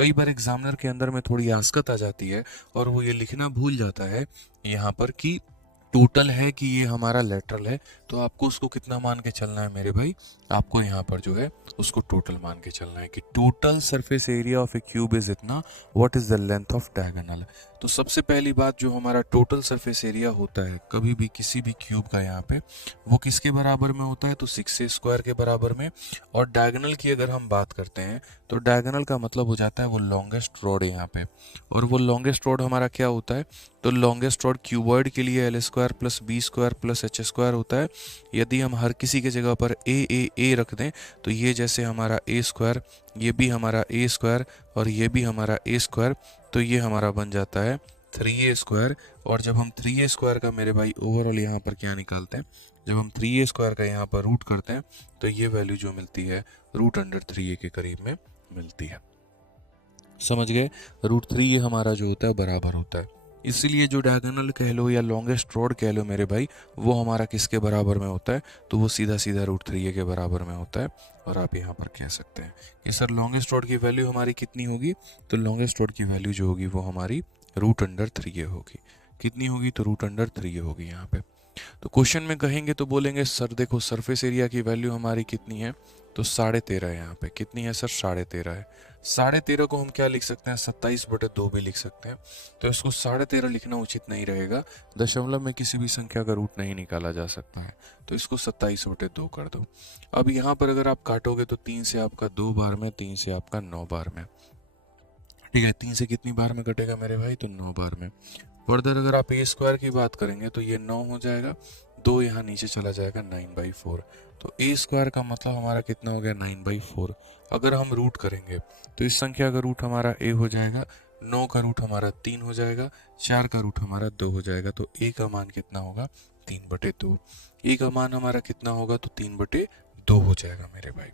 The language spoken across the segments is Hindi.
कई बार एग्जामिनर के अंदर में थोड़ी आस्कत आ जाती है और वो ये लिखना भूल जाता है यहाँ पर कि टोटल है कि ये हमारा लेटरल है। तो आपको उसको कितना मान के चलना है मेरे भाई, आपको यहाँ पर जो है उसको टोटल मान के चलना है कि total surface area of a cube is इतना, what is the length of diagonal. तो सबसे पहली बात, जो हमारा टोटल सरफेस एरिया होता है कभी भी किसी भी क्यूब का यहाँ पे, वो किसके बराबर में होता है, तो 6a² के बराबर में। और डायगोनल की अगर हम बात करते हैं तो डायगोनल का मतलब हो जाता है वो लॉन्गेस्ट रॉड यहाँ पे। और वो लॉन्गेस्ट रॉड हमारा क्या होता है, तो लॉन्गेस्ट रॉड क्यूबॉइड के लिए L² + B² + H² होता है। यदि हम हर किसी की जगह पर ए रख दें तो ये जैसे हमारा A², ये भी हमारा A² और ये भी हमारा A², तो ये हमारा बन जाता है 3a²। और जब हम 3a² का मेरे भाई ओवरऑल यहाँ पर क्या निकालते हैं, जब हम 3a² का यहाँ पर रूट करते हैं तो ये वैल्यू जो मिलती है √3a के करीब में मिलती है। समझ गए, √3 ये हमारा जो होता है बराबर होता है। इसीलिए जो डायगोनल कह लो या लॉन्गेस्ट रॉड कह लो मेरे भाई, वो हमारा किसके बराबर में होता है, तो वो सीधा सीधा √3 के बराबर में होता है। और आप यहाँ पर कह सकते हैं कि सर लॉन्गेस्ट रॉड की वैल्यू हमारी कितनी होगी, तो लॉन्गेस्ट रॉड की वैल्यू जो होगी वो हमारी √3 होगी। कितनी होगी, तो √3 होगी यहाँ पे। तो क्वेश्चन में कहेंगे तो बोलेंगे सर देखो सरफेस एरिया की वैल्यू हमारी कितनी है, तो 13.5 है यहाँ पे। कितनी है सर, 13.5 है। 13.5 को हम क्या लिख सकते हैं, 27/2 भी लिख सकते हैं। तो इसको 13.5 लिखना उचित नहीं रहेगा, दशमलव में किसी भी संख्या का रूट नहीं निकाला जा सकता है, तो इसको 27/2 कर दो। अब यहाँ पर अगर आप काटोगे तो 3 से आपका 2 बार में, 3 से आपका 9 बार में, ठीक है। 3 से कितनी बार में कटेगा मेरे भाई, तो 9 बार में। फर्दर अगर आप A² की बात करेंगे तो ये 9 हो जाएगा, 2 यहाँ नीचे चला जाएगा, 9/4। तो A² का मतलब हमारा कितना हो गया, 9/4। अगर हम रूट करेंगे तो इस संख्या का रूट हमारा A हो जाएगा, 9 का रूट हमारा 3 हो जाएगा, 4 का रूट हमारा 2 हो जाएगा। तो A का मान कितना होगा, 3/2। A का मान हमारा कितना होगा, तो 3/2 हो जाएगा मेरे भाई।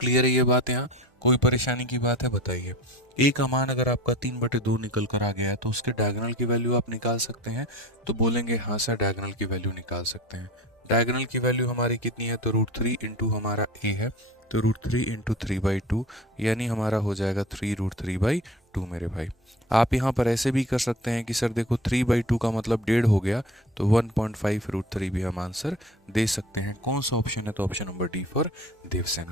क्लियर है ये बात, यहाँ कोई परेशानी की बात है बताइए। ए का मान अगर आपका 3/2 निकल कर आ गया है तो उसके डायगोनल की वैल्यू आप निकाल सकते हैं, तो बोलेंगे हाँ सर डायगोनल की वैल्यू निकाल सकते हैं। डायगोनल की वैल्यू हमारी कितनी है, तो √3 इंटू हमारा ए है, तो √3 इंटू 3/2 यानी हमारा हो जाएगा 3√3/2 मेरे भाई। आप यहाँ पर ऐसे भी कर सकते हैं कि सर देखो 3/2 का मतलब 1.5 हो गया, तो 1.5 √3 भी हम आंसर दे सकते हैं। कौन सा ऑप्शन है, तो option number D for Devasena.